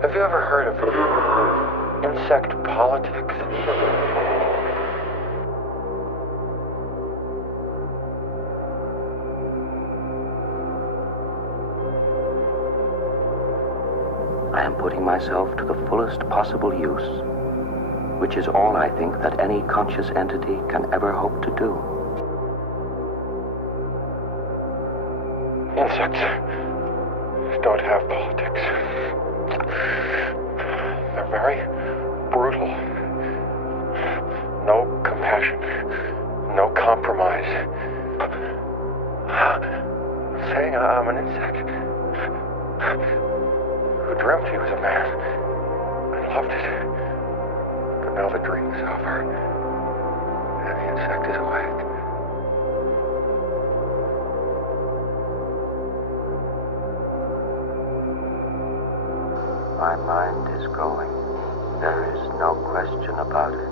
Have you ever heard of insect politics? I am putting myself to the fullest possible use, which is all I think that any conscious entity can ever hope to do. Insects don't have politics. They're very brutal. No compassion, no compromise. Saying I'm an insect. Who dreamt he was a man and loved it. But now the dream is over, and the insect is awake. My mind is going. There is no question about it.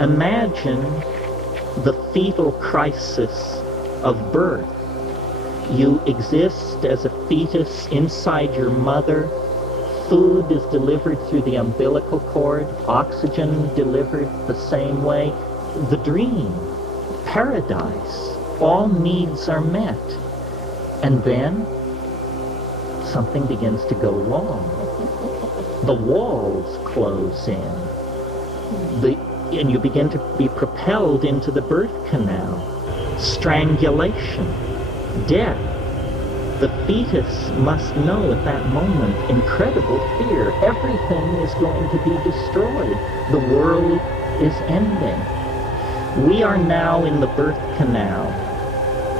Imagine the fetal crisis of birth. You exist as a fetus inside your mother. Food is delivered through the umbilical cord, oxygen delivered the same way. The dream, paradise, all needs are met. And then something begins to go wrong. The walls close in. And you begin to be propelled into the birth canal. Strangulation, death. The fetus must know at that moment incredible fear. Everything is going to be destroyed. The world is ending. We are now in the birth canal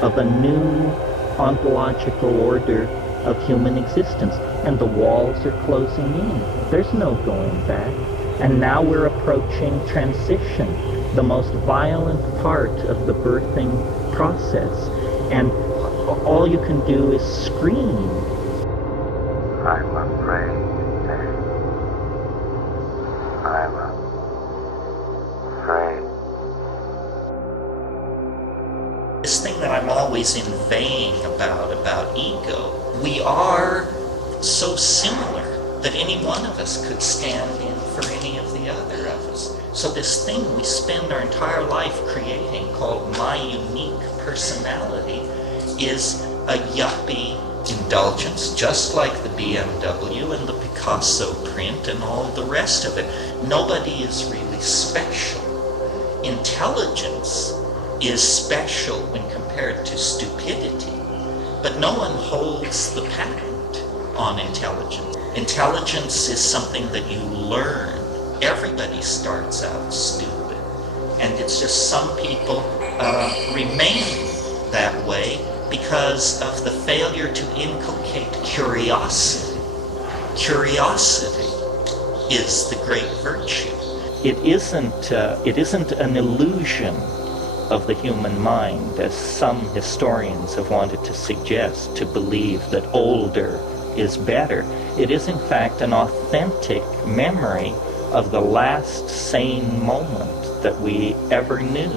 of a new ontological order of human existence, and the walls are closing in. There's no going back. And now we're approaching transition, the most violent part of the birthing process. And all you can do is scream. I'm afraid. I'm afraid. This thing that I'm always inveighing about ego, we are so similar that any one of us could stand in for any of the other of us. So this thing we spend our entire life creating called my unique personality is a yuppie indulgence, just like the BMW and the Picasso print and all the rest of it. Nobody is really special. Intelligence is special when compared to stupidity, but no one holds the patent on intelligence. Intelligence is something that you learn. Everybody starts out stupid, and it's just some people remain that way because of the failure to inculcate curiosity. Curiosity is the great virtue. It isn't an illusion of the human mind, as some historians have wanted to suggest, to believe that older is better. It is in fact an authentic memory of the last sane moment that we ever knew.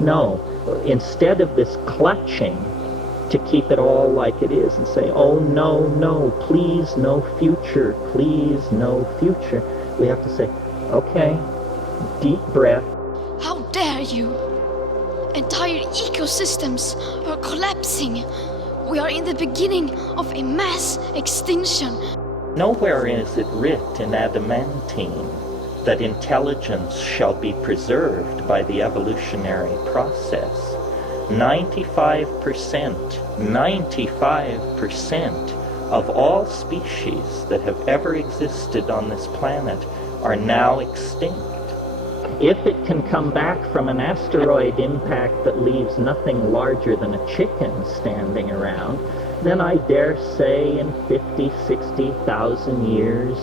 No, instead of this clutching to keep it all like it is and say, oh no, no, please no future, please no future, we have to say, okay, deep breath. How dare you? Entire ecosystems are collapsing. We are in the beginning of a mass extinction. Nowhere is it writ in adamantine that intelligence shall be preserved by the evolutionary process. 95% of all species that have ever existed on this planet are now extinct. If it can come back from an asteroid impact that leaves nothing larger than a chicken standing around, then I dare say in 50, 60,000 years,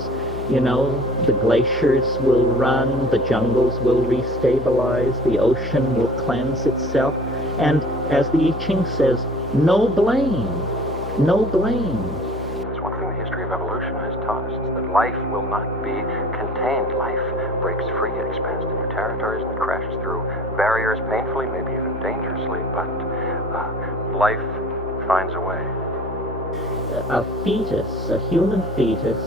The glaciers will run, the jungles will restabilize, the ocean will cleanse itself. And as the I Ching says, no blame. No blame. It's one thing the history of evolution has taught us, is that life will not be contained. Life breaks free, it expands to new territories, and it crashes through barriers painfully, maybe even dangerously, but life finds a way. A fetus, a human fetus,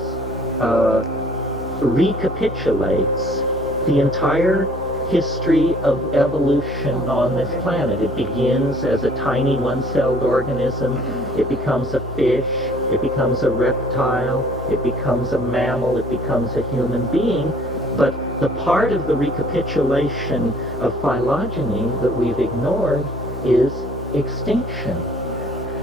recapitulates the entire history of evolution on this planet. It begins as a tiny one-celled organism, it becomes a fish, it becomes a reptile, it becomes a mammal, it becomes a human being. But the part of the recapitulation of phylogeny that we've ignored is extinction.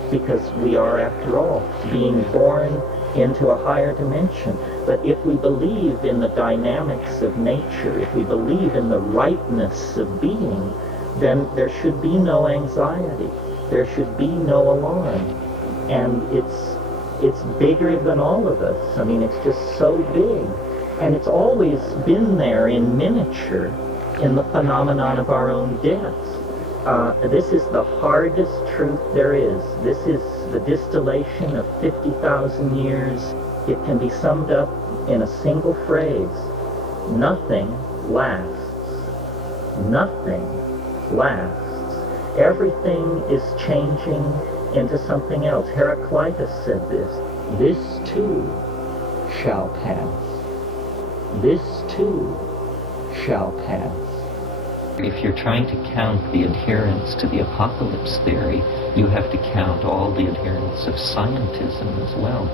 Because we are, after all, being born into a higher dimension. But if we believe in the dynamics of nature, if we believe in the rightness of being, then there should be no anxiety. There should be no alarm. And it's bigger than all of us. I mean, it's just so big. And it's always been there in miniature in the phenomenon of our own death. This is the hardest truth there is. This is the distillation of 50,000 years. It can be summed up in a single phrase. Nothing lasts. Nothing lasts. Everything is changing into something else. Heraclitus said this. This too shall pass. This too shall pass. If you're trying to count the adherents to the apocalypse theory, you have to count all the adherents of scientism as well.